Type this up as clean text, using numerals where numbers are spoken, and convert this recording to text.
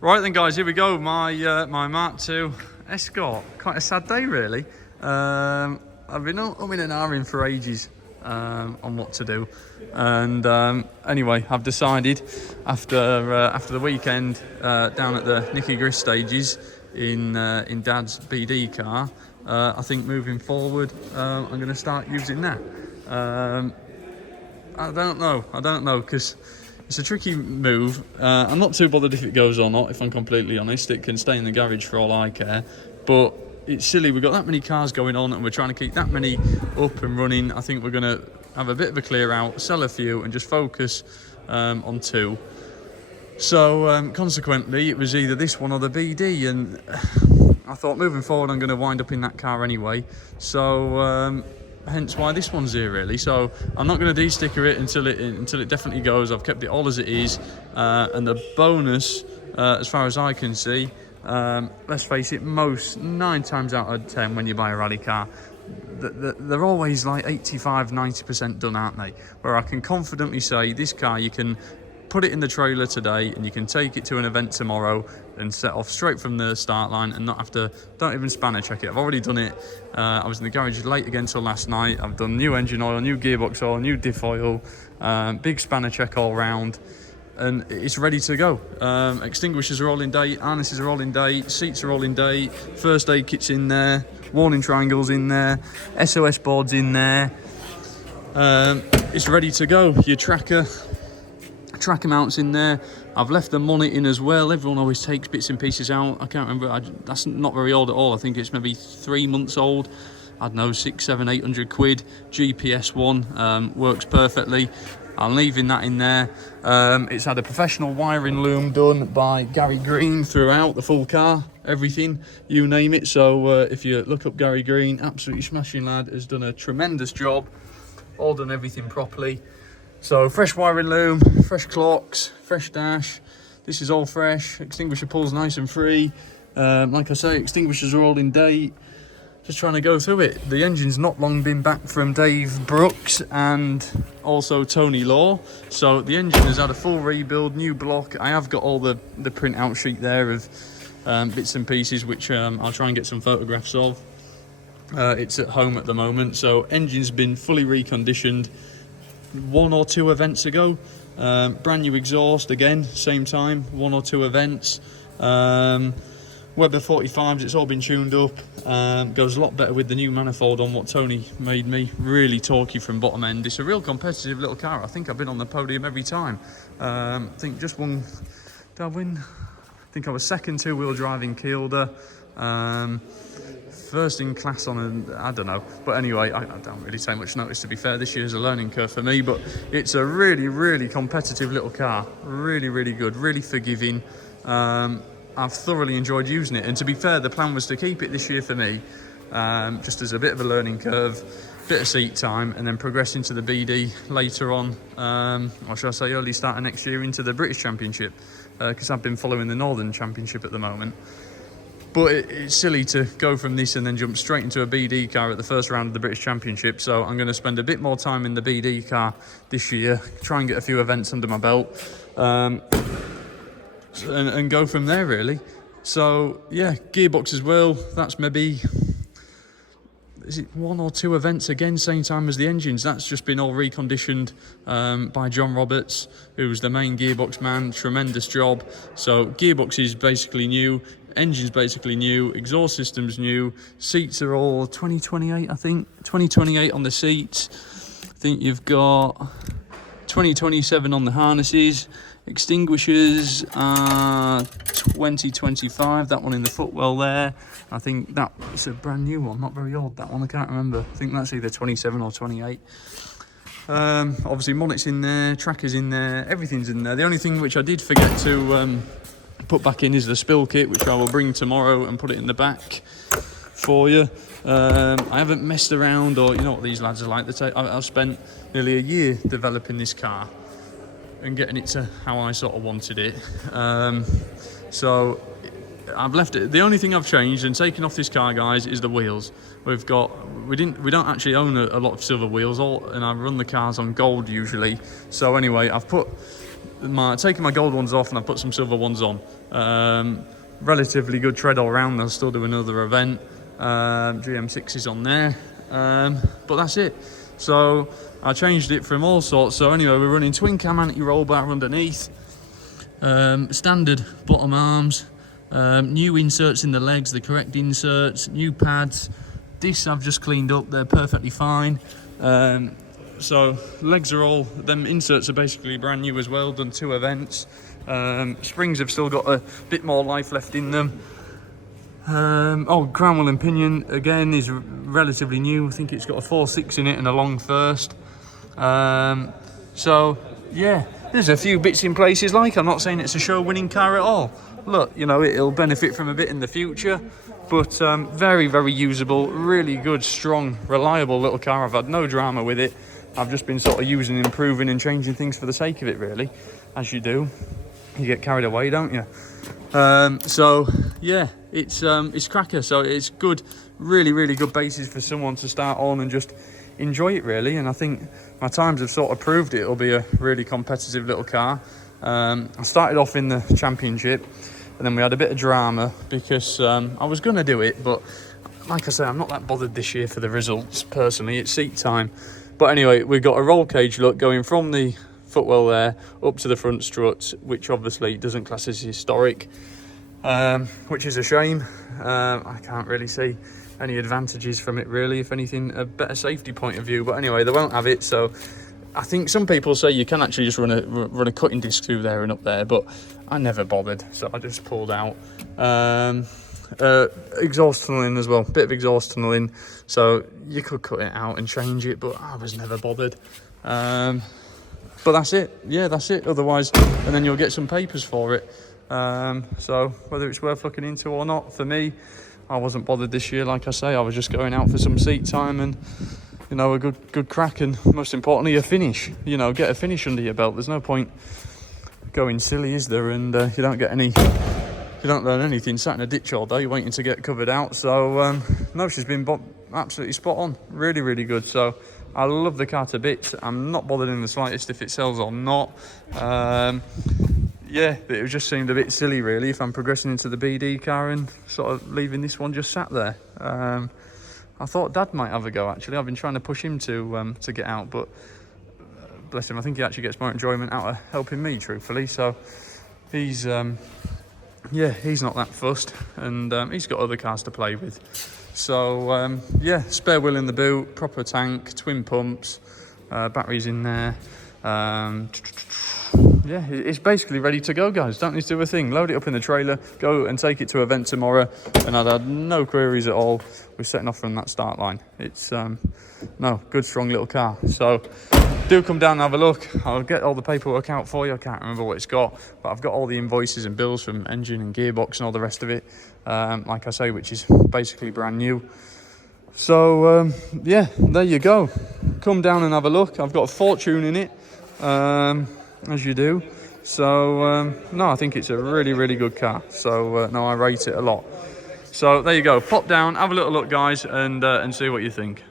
Right then, guys, here we go. My Mark 2 Escort. Quite a sad day, really. I've been umming and ahhing for ages on what to do, and anyway, I've decided after the weekend down at the Nicky Grist stages in Dad's BD car. I think moving forward, I'm going to start using that. I don't know, because it's a tricky move. I'm not too bothered if it goes or not, if I'm completely honest. It can stay in the garage for all I care. But it's silly, we've got that many cars going on and we're trying to keep that many up and running. I think we're going to have a bit of a clear out, sell a few and just focus on two. So consequently, it was either this one or the BD, and I thought moving forward I'm going to wind up in that car anyway. So hence why this one's here, really. So I'm not going to de-sticker it until it definitely goes. I've kept it all as it is, and the bonus, as far as I can see, let's face it, 9 times out of 10 when you buy a rally car, they're always like 85-90% done, aren't they? Where I can confidently say this car, you can put it in the trailer today and you can take it to an event tomorrow and set off straight from the start line and not have to, don't even spanner check it. I've already done it. I was in the garage late again till last night. I've done new engine oil, new gearbox oil, new diff oil, big spanner check all round, and it's ready to go. Extinguishers are all in date, harnesses are all in date, seats are all in date, first aid kit's in there, warning triangles in there, SOS boards in there. It's ready to go. Your tracker mounts in there. I've left the monnet in as well. Everyone always takes bits and pieces out. I can't remember. That's not very old at all. I think it's maybe 3 months old. I don't know, 600, 700, 800 quid. GPS one, works perfectly. I'm leaving that in there. It's had a professional wiring loom done by Gary Green throughout the full car. Everything, you name it. So if you look up Gary Green, absolutely smashing lad, has done a tremendous job. All done everything properly. So fresh wiring loom, fresh clocks, fresh dash. This is all fresh. Extinguisher pulls nice and free. Like I say, extinguishers are all in date. Just trying to go through it. The engine's not long been back from Dave Brooks and also Tony Law. So the engine has had a full rebuild, new block. I have got all the printout sheet there of bits and pieces, which I'll try and get some photographs of. It's at home at the moment. So engine's been fully reconditioned 1 or 2 events ago. Brand new exhaust again, same time, 1 or 2 events. Weber 45s, it's all been tuned up. Goes a lot better with the new manifold on what Tony made me. Really torquey from bottom end. It's a real competitive little car. I think I've been on the podium every time. I think just one, did I win? I think I was second 2-wheel drive in Kielder. First in class on I don't know, but anyway, I don't really take much notice, to be fair. This year's a learning curve for me, but it's a really competitive little car. Really good, really forgiving. I've thoroughly enjoyed using it, and to be fair, the plan was to keep it this year for me, just as a bit of a learning curve, bit of seat time, and then progress into the BD later on, or should I say early start of next year into the British Championship, because I've been following the Northern Championship at the moment. But it's silly to go from this and then jump straight into a BD car at the first round of the British Championship. So I'm going to spend a bit more time in the BD car this year, try and get a few events under my belt, and go from there, really. So yeah, gearbox as well. That's maybe, is it 1 or 2 events again, same time as the engines. That's just been all reconditioned by John Roberts, who's the main gearbox man. Tremendous job. So gearbox is basically new, engine's basically new, exhaust system's new, seats are all 2028, I think. 2028 on the seats. I think you've got 2027 on the harnesses. Extinguishers are 2025, that one in the footwell there. I think that's a brand new one, not very old, that one, I can't remember. I think that's either 27 or 28. Obviously monnet's in there, tracker's in there, everything's in there. The only thing which I did forget to put back in is the spill kit, which I will bring tomorrow and put it in the back for you. I haven't messed around, or you know what these lads are like. I've spent nearly a year developing this car and getting it to how I sort of wanted it. So I've left it. The only thing I've changed and taken off this car, guys, is the wheels. We don't actually own a lot of silver wheels, and I run the cars on gold usually. So anyway, I've put taken my gold ones off and I put some silver ones on. Relatively good tread all round. They'll still do another event. GM6s on there, but that's it. So I changed it from all sorts. So anyway, we're running twin cam anti-roll bar underneath, standard bottom arms, new inserts in the legs, the correct inserts, new pads. This I've just cleaned up, they're perfectly fine. So legs are all, them inserts are basically brand new as well, done 2 events. Springs have still got a bit more life left in them. Crown wheel and pinion again is relatively new. I think it's got a 4.6 in it and a long first. So yeah, there's a few bits in places. Like, I'm not saying it's a show winning car at all. Look, you know, it'll benefit from a bit in the future, but very, very usable, really good, strong, reliable little car. I've had no drama with it. I've just been sort of using, improving and changing things for the sake of it, really, as you do. You get carried away, don't you? So yeah, it's cracker. So it's good, really, really good basis for someone to start on and just enjoy it, really. And I think my times have sort of proved it'll be a really competitive little car. I started off in the championship, and then we had a bit of drama because I was going to do it, but like I say, I'm not that bothered this year for the results personally. It's seat time. But anyway, we've got a roll cage look going from the footwell there up to the front strut, which obviously doesn't class as historic, which is a shame. I can't really see any advantages from it, really. If anything, a better safety point of view. But anyway, they won't have it. So I think some people say you can actually just run a cutting disc through there and up there, but I never bothered, so I just pulled out. Exhaust tunneling as well, bit of exhaust tunneling, so you could cut it out and change it, but I was never bothered. But that's it, yeah, that's it. Otherwise, and then you'll get some papers for it. So whether it's worth looking into or not, for me, I wasn't bothered this year. Like I say, I was just going out for some seat time and, you know, a good crack, and most importantly, a finish. You know, get a finish under your belt. There's no point going silly, is there? And you don't learn anything sat in a ditch all day waiting to get covered out. So no, she's been absolutely spot on, really, really good. So I love the car to bits. I'm not bothered in the slightest if it sells or not. Yeah, it just seemed a bit silly, really, if I'm progressing into the BD car and sort of leaving this one just sat there. I thought Dad might have a go, actually. I've been trying to push him to get out, but bless him, I think he actually gets more enjoyment out of helping me, truthfully. So he's yeah, he's not that fussed, and he's got other cars to play with. So yeah, spare wheel in the boot, proper tank, twin pumps, batteries in there. Yeah, it's basically ready to go, guys. Don't need to do a thing. Load it up in the trailer, go and take it to event tomorrow, and I'd had no queries at all with setting off from that start line. It's no, good, strong little car. So do come down and have a look. I'll get all the paperwork out for you. I can't remember what it's got, but I've got all the invoices and bills from engine and gearbox and all the rest of it, like I say, which is basically brand new. So yeah, there you go. Come down and have a look. I've got a fortune in it, as you do. So no, I think it's a really, really good car. So no, I rate it a lot. So there you go. Pop down, have a little look, guys, and see what you think.